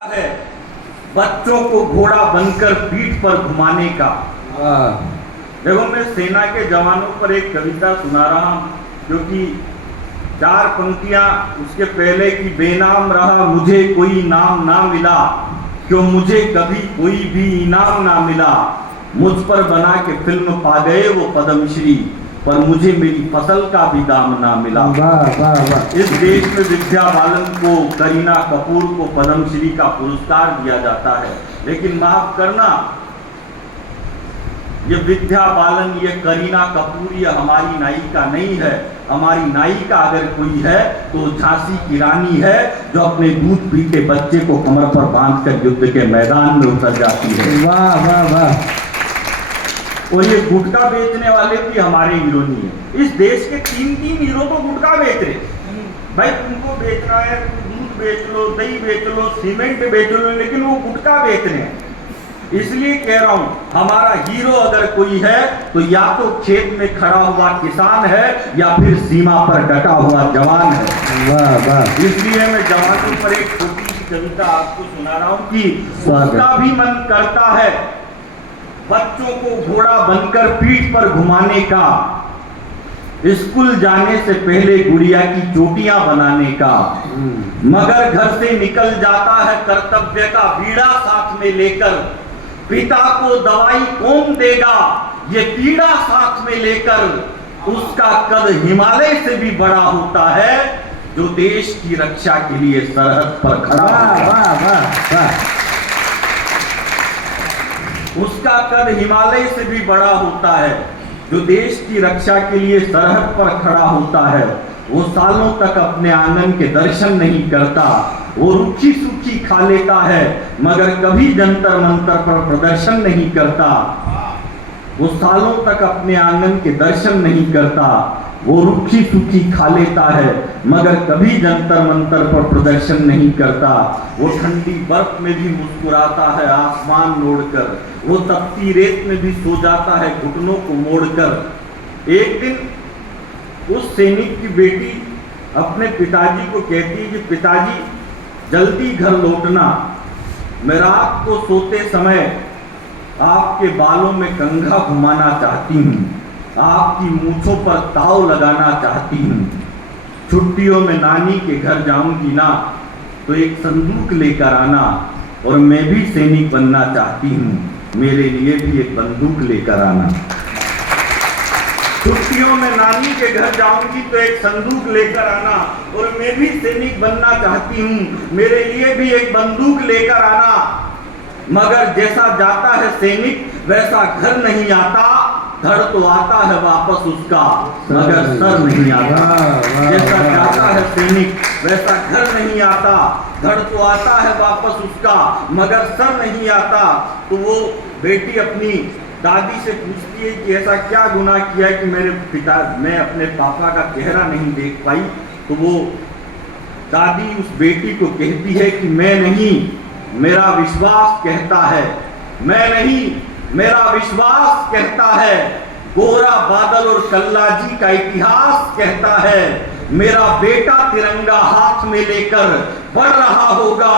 है बच्चों को घोड़ा बनकर पीठ पर घुमाने का। देखो, मैं सेना के जवानों पर एक कविता सुना रहा हूं, क्योंकि 4 पंक्तियां उसके पहले की बेनाम रहा मुझे कोई नाम ना मिला, क्यों मुझे कभी कोई भी इनाम ना मिला, मुझ पर बना के फिल्म पा गए वो पद्मश्री, पर मुझे मेरी फसल का भी दाम ना मिला। वाह वाह वाह। इस देश में विद्या बालन को, करीना कपूर को पद्मश्री का पुरस्कार दिया जाता है, लेकिन माफ करना, ये विद्या बालन, ये करीना कपूर, ये हमारी नायिका नहीं है। हमारी नायिका अगर कोई है तो झांसी की रानी है, जो अपने दूध पीते बच्चे को कमर पर बांधकर युद्ध के मैदान में उतर जाती है। वाह वाह वाह। और ये गुटखा बेचने वाले भी हमारे हीरो नहीं है। इस देश के 3 हीरो तो गुटखा बेच रहे। भाई, तुमको बेचना है, दूध बेच लो, दही बेच लो, सीमेंट बेच लो, लेकिन वो गुटखा बेच रहे हैं। इसलिए कह रहा हूं, हमारा हीरो अगर कोई है तो या तो खेत में खड़ा हुआ किसान है, या फिर सीमा पर डटा हुआ जवान है। वाह वाह। इसलिए मैं जवानों पर एक छोटी सी कविता आपको सुना रहा हूं कि उसका भी मन करता है बच्चों को घोड़ा बनकर पीठ पर घुमाने का, स्कूल जाने से पहले गुड़िया की चोटियां बनाने का, मगर घर से निकल जाता है कर्तव्य का बीड़ा साथ में लेकर, पिता को दवाई कौन देगा ये पीड़ा साथ में लेकर, उसका कद हिमालय से भी बड़ा होता है जो देश की रक्षा के लिए सरहद पर खड़ा है। वाह वाह वाह। उसका कद हिमालय से भी बड़ा होता है जो देश की रक्षा के लिए सरहद पर खड़ा होता है। वो सालों तक अपने आंगन के दर्शन नहीं करता, वो रूखी सूखी खा लेता है, मगर कभी जंतर मंतर पर प्रदर्शन नहीं करता। वो सालों तक अपने आंगन के दर्शन नहीं करता, वो रूखी सूखी खा लेता है, मगर कभी जंतर मंतर पर प्रदर्शन नहीं करता। वो ठंडी बर्फ में भी मुस्कुराता है आसमान मोड़कर, वो तपती रेत में भी सो जाता है घुटनों को मोड़कर। एक दिन उस सैनिक की बेटी अपने पिताजी को कहती है कि पिताजी जल्दी घर लौटना, मैं रात को सोते समय आपके बालों में कंघा घुमाना चाहती हूँ, आपकी मूंछों पर ताव लगाना चाहती हूँ। छुट्टियों में नानी के घर जाऊंगी ना तो एक संदूक लेकर आना, और मैं भी सैनिक बनना चाहती हूँ, मेरे लिए भी एक बंदूक लेकर आना। छुट्टियों में नानी के घर जाऊंगी तो एक संदूक लेकर आना, और मैं भी सैनिक बनना चाहती हूँ, मेरे लिए भी एक बंदूक लेकर आना। मगर जैसा जाता है सैनिक वैसा घर नहीं आता, धड़ तो आता है वापस उसका, मगर सर नहीं आता। जैसा जाता है सैनिक वैसा घर नहीं आता, धड़ तो आता है वापस उसका, मगर सर नहीं आता। तो वो बेटी अपनी दादी से पूछती है कि ऐसा क्या गुनाह किया कि मैं अपने पापा का चेहरा नहीं देख पाई। तो वो दादी उस बेटी को कहती है कि मैं नहीं, मेरा विश्वास कहता है, मैं नहीं, मेरा विश्वास कहता है, गोरा बादल और कल्लाजी का इतिहास कहता है, मेरा बेटा तिरंगा हाथ में लेकर बढ़ रहा होगा,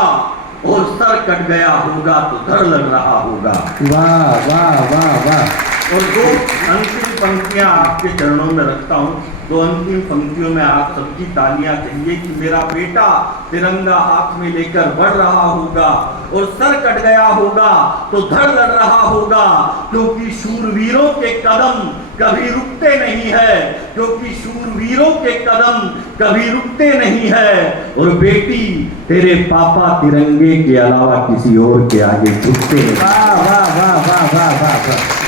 और सर कट गया होगा तो धड़ लग रहा होगा। वाह वाह वाह वाह। और 2 अंतिम पंक्तियां आपके चरणों में रखता हूँ। 2 अंतिम पंक्तियों में आप सबकी तालियां चाहिए कि मेरा बेटा तिरंगा हाथ में लेकर बढ़ रहा होगा, और सर कट गया होगा तो धड़ लड़ रहा होगा, क्योंकि शूरवीरों के कदम कभी रुकते नहीं है, क्योंकि शूरवीरों के कदम कभी रुकते नहीं है। और बेटी, तेरे पापा तिरंगे के अलावा किसी और के आगे झुकते हैं। वाह वाह वाह वाह वाह वाह।